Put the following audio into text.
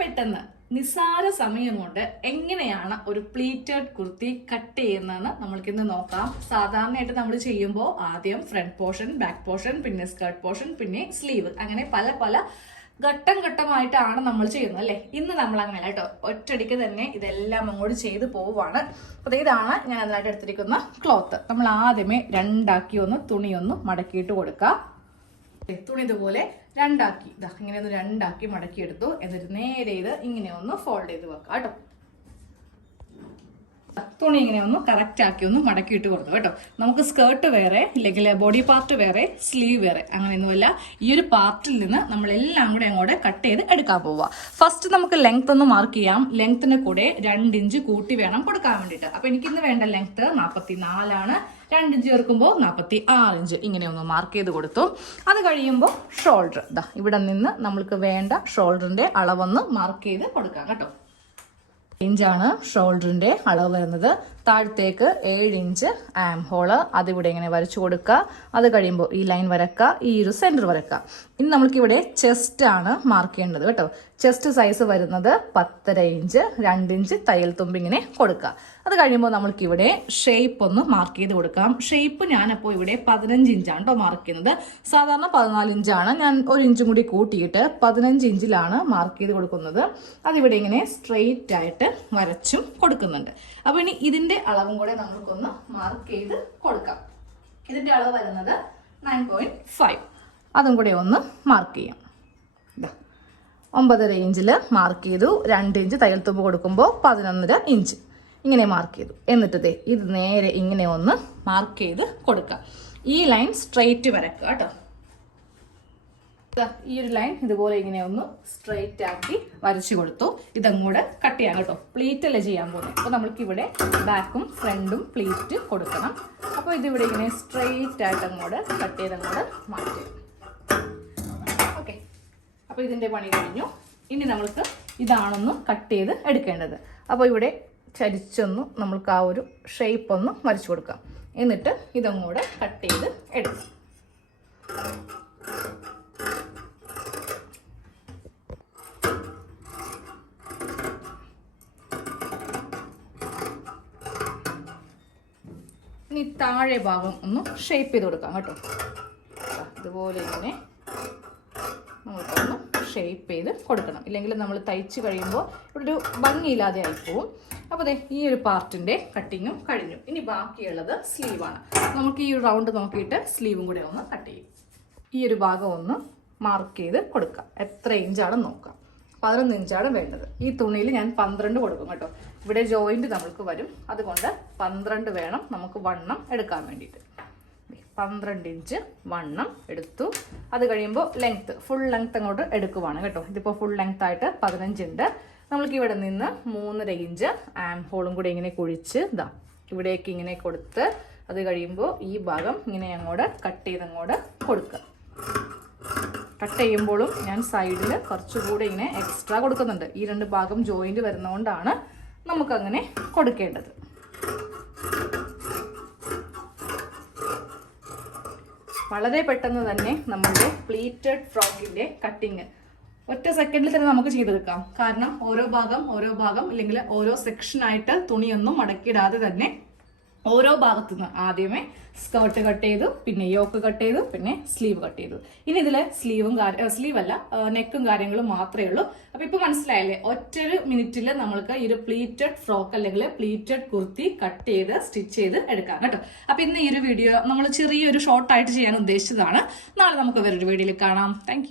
പെട്ടെന്ന് നിസ്സാര സമയം കൊണ്ട് എങ്ങനെയാണ് ഒരു പ്ലീറ്റഡ് കുർത്തി കട്ട് ചെയ്യുന്നതെന്ന് നമ്മൾക്കിന്ന് നോക്കാം. സാധാരണയായിട്ട് നമ്മൾ ചെയ്യുമ്പോൾ ആദ്യം ഫ്രണ്ട് പോർഷൻ, ബാക്ക് പോർഷൻ, പിന്നെ സ്കേർട്ട് പോർഷൻ, പിന്നെ സ്ലീവ്, അങ്ങനെ പല പല ഘട്ടം ഘട്ടമായിട്ടാണ് നമ്മൾ ചെയ്യുന്നത് അല്ലേ. ഇന്ന് നമ്മൾ അങ്ങനെ കേട്ടോ, ഒറ്റയടിക്ക് തന്നെ ഇതെല്ലാം അങ്ങോട്ട് ചെയ്ത് പോവുകയാണ്. അപ്പോൾ ഇതാണ് ഞാൻ അതിനായിട്ട് എടുത്തിരിക്കുന്ന ക്ലോത്ത്. നമ്മൾ ആദ്യമേ രണ്ടാക്കി തുണിയൊന്ന് മടക്കിയിട്ട് കൊടുക്കുക. തുണി ഇതുപോലെ രണ്ടാക്കി ഇങ്ങനെ ഒന്ന് രണ്ടാക്കി മടക്കി എടുത്തു. എന്നിട്ട് നേരെ ഇത് ഇങ്ങനെ ഒന്ന് ഫോൾഡ് ചെയ്ത് വെക്കാം കേട്ടോ. തുണി ഇങ്ങനെ ഒന്ന് കറക്റ്റ് ആക്കി ഒന്ന് മടക്കിയിട്ട് കൊടുത്തു കേട്ടോ. നമുക്ക് സ്കേർട്ട് വേറെ, ഇല്ലെങ്കിൽ ബോഡി പാർട്ട് വേറെ, സ്ലീവ് വേറെ, അങ്ങനെയൊന്നുമല്ല. ഈ ഒരു പാർട്ടിൽ നിന്ന് നമ്മളെല്ലാം കൂടെ അങ്ങോട്ട് കട്ട് ചെയ്ത് എടുക്കാൻ പോവുക. ഫസ്റ്റ് നമുക്ക് ലെങ്ത് ഒന്ന് മാർക്ക് ചെയ്യാം. ലെങ്ത്തിന് കൂടെ 2 ഇഞ്ച് കൂട്ടി വേണം കൊടുക്കാൻ വേണ്ടിയിട്ട്. അപ്പൊ എനിക്കിന്ന് വേണ്ട ലെങ്ത് 44 2 ഇഞ്ച് ചേർക്കുമ്പോൾ 46 ഇഞ്ച് ഇങ്ങനെ ഒന്ന് മാർക്ക് ചെയ്ത് കൊടുത്തു. അത് കഴിയുമ്പോൾ ഷോൾഡർ ഇവിടെ നിന്ന് നമ്മൾക്ക് വേണ്ട ഷോൾഡറിന്റെ അളവൊന്ന് മാർക്ക് ചെയ്ത് കൊടുക്കാം കേട്ടോ. ഇഞ്ചാണ് ഷോൾഡറിന്റെ അളവ് വരുന്നത്. താഴത്തേക്ക് 7 ഇഞ്ച് ആം ഹോള് അതിവിടെ ഇങ്ങനെ വരച്ചു കൊടുക്കുക. അത് കഴിയുമ്പോൾ ഈ ലൈൻ വരക്കുക, ഈ ഒരു സെന്റർ വരക്കുക. ഇനി നമ്മൾക്ക് ഇവിടെ ചെസ്റ്റ് ആണ് മാർക്ക് ചെയ്യേണ്ടത് കേട്ടോ. ചെസ്റ്റ് സൈസ് വരുന്നത് 10.5 ഇഞ്ച്, 2 ഇഞ്ച് തയ്യൽ തുമ്പ് ഇങ്ങനെ കൊടുക്കുക. അത് കഴിയുമ്പോൾ നമ്മൾക്ക് ഇവിടെ ഷേപ്പ് ഒന്ന് മാർക്ക് ചെയ്ത് കൊടുക്കാം. ഷേപ്പ് ഞാനപ്പോൾ ഇവിടെ 15 ഇഞ്ചാണ് കേട്ടോ മാർക്ക് ചെയ്യുന്നത്. സാധാരണ 14 ഇഞ്ചാണ്. ഞാൻ 1 ഇഞ്ചും കൂടി കൂട്ടിയിട്ട് 15 ഇഞ്ചിലാണ് മാർക്ക് ചെയ്ത് കൊടുക്കുന്നത്. അതിവിടെ ഇങ്ങനെ സ്ട്രെയിറ്റ് ആയിട്ട് വരച്ചും കൊടുക്കുന്നുണ്ട്. അപ്പോൾ ഇനി ഇതിന്റെ അളവും കൂടെ നമുക്കൊന്ന് മാർക്ക് ചെയ്ത് കൊടുക്കാം. ഇതിന്റെ അളവ് വരുന്നത് 9.5. അതും കൂടെ ഒന്ന് മാർക്ക് ചെയ്യാം. 9.5 ഇഞ്ചിൽ മാർക്ക് ചെയ്തു. 2 ഇഞ്ച് തയ്യൽ തുമ്പ് കൊടുക്കുമ്പോൾ 11.5 ഇഞ്ച് ഇങ്ങനെ മാർക്ക് ചെയ്തു. എന്നിട്ട് ഇത് നേരെ ഇങ്ങനെ ഒന്ന് മാർക്ക് ചെയ്ത് കൊടുക്കാം. ഈ ലൈൻ സ്ട്രെയിറ്റ് വരക്കുക കേട്ടോ. ഈ ഒരു ലൈൻ ഇതുപോലെ ഇങ്ങനെ ഒന്ന് സ്ട്രെയിറ്റ് ആക്കി വരച്ചു കൊടുത്തു. ഇതങ്ങോട്ട് കട്ട് ചെയ്യാം കേട്ടോ. പ്ലീറ്റ് അല്ലേ ചെയ്യാൻ പോകുന്നത്. അപ്പോൾ നമ്മൾക്ക് ഇവിടെ ബാക്കും ഫ്രണ്ടും പ്ലീറ്റ് കൊടുക്കണം. അപ്പോൾ ഇതിവിടെ ഇങ്ങനെ സ്ട്രെയിറ്റ് ആയിട്ട് അങ്ങോട്ട് കട്ട് ചെയ്ത് അങ്ങോട്ട് മാറ്റി. ഓക്കെ, അപ്പോൾ ഇതിന്റെ പണി കഴിഞ്ഞു. ഇനി നമ്മൾക്ക് ഇതാണൊന്ന് കട്ട് ചെയ്ത് എടുക്കേണ്ടത്. അപ്പോൾ ഇവിടെ ചരിച്ചൊന്ന് നമ്മൾക്ക് ആ ഒരു ഷേപ്പ് ഒന്ന് വരച്ചു കൊടുക്കാം. എന്നിട്ട് ഇതങ്ങോട്ട് കട്ട് ചെയ്ത് എടുക്കാം. ഇനി താഴെ ഭാഗം ഒന്ന് ഷേപ്പ് ചെയ്ത് കൊടുക്കാം കേട്ടോ. ഇതുപോലെ ഇങ്ങനെ നമുക്കൊന്ന് ഷേപ്പ് ചെയ്ത് കൊടുക്കണം. ഇല്ലെങ്കിൽ നമ്മൾ തയ്ച്ച് കഴിയുമ്പോൾ ഇവിടെ ഒരു ഭംഗിയില്ലാതെ ആയിപ്പോവും. അപ്പോൾ ഈ ഒരു പാർട്ടിന്റെ കട്ടിങ്ങും കഴിഞ്ഞു. ഇനി ബാക്കിയുള്ളത് സ്ലീവാണ്. നമുക്ക് ഈ റൗണ്ട് നോക്കിയിട്ട് സ്ലീവും കൂടെ ഒന്ന് കട്ട് ചെയ്യും. ഈ ഒരു ഭാഗം ഒന്ന് മാർക്ക് ചെയ്ത് കൊടുക്കാം. എത്ര ഇഞ്ചാണ് നോക്കാം. 11 ഇഞ്ചാണ് വേണ്ടത്. ഈ തുണിയിൽ ഞാൻ 12 കൊടുക്കും കേട്ടോ. ഇവിടെ ജോയിന്റ് നമ്മൾക്ക് വരും. അതുകൊണ്ട് 12 വേണം നമുക്ക് വണ്ണം എടുക്കാൻ വേണ്ടിയിട്ട്. 12 ഇഞ്ച് വണ്ണം എടുത്തു. അത് കഴിയുമ്പോൾ ലെങ്ത്, ഫുൾ ലെങ്ത് അങ്ങോട്ട് എടുക്കുവാണ് കേട്ടോ. ഇതിപ്പോൾ ഫുൾ ലെങ്ത് ആയിട്ട് 15 ഉണ്ട്. നമ്മൾക്ക് ഇവിടെ നിന്ന് 3.5 ഇഞ്ച് ആം ഹോളും കൂടെ ഇങ്ങനെ കുഴിച്ച് ഇവിടേക്ക് ഇങ്ങനെ കൊടുത്ത്, അത് കഴിയുമ്പോൾ ഈ ഭാഗം ഇങ്ങനെ അങ്ങോട്ട് കട്ട് ചെയ്ത് അങ്ങോട്ട് കൊടുക്കുക. കട്ട് ചെയ്യുമ്പോഴും ഞാൻ സൈഡിൽ കുറച്ചുകൂടെ ഇങ്ങനെ എക്സ്ട്രാ കൊടുക്കുന്നുണ്ട്. ഈ 2 ഭാഗം ജോയിന്റ് വരുന്നതുകൊണ്ടാണ് നമുക്കങ്ങനെ കൊടുക്കേണ്ടത്. വളരെ പെട്ടെന്ന് തന്നെ നമ്മുടെ പ്ലീറ്റഡ് ഫ്രോക്കിന്റെ കട്ടിങ് ഒറ്റ സെക്കൻഡിൽ തന്നെ നമുക്ക് ചെയ്തെടുക്കാം. കാരണം ഓരോ ഭാഗം ഇല്ലെങ്കിൽ ഓരോ സെക്ഷനായിട്ട് തുണിയൊന്നും മടക്കിയിടാതെ തന്നെ ഓരോ ഭാഗത്തുനിന്ന് ആദ്യമേ സ്കേർട്ട് കട്ട് ചെയ്തു, പിന്നെ യോക്ക് കട്ട് ചെയ്തു, പിന്നെ സ്ലീവ് കട്ട് ചെയ്തു. ഇനി ഇതിൽ സ്ലീവല്ല നെക്കും കാര്യങ്ങളും മാത്രമേ ഉള്ളൂ. അപ്പൊ ഇപ്പൊ മനസ്സിലായല്ലേ, ഒറ്റൊരു മിനിറ്റിൽ നമ്മൾക്ക് ഈ ഒരു പ്ലീറ്റഡ് ഫ്രോക്ക് അല്ലെങ്കിൽ പ്ലീറ്റഡ് കുർത്തി കട്ട് ചെയ്ത് സ്റ്റിച്ച് ചെയ്ത് എടുക്കാം കേട്ടോ. അപ്പൊ ഇന്ന് ഈ ഒരു വീഡിയോ നമ്മൾ ചെറിയൊരു ഷോർട്ടായിട്ട് ചെയ്യാൻ ഉദ്ദേശിച്ചതാണ്. നാളെ നമുക്ക് വേറൊരു വീഡിയോയിൽ കാണാം. താങ്ക്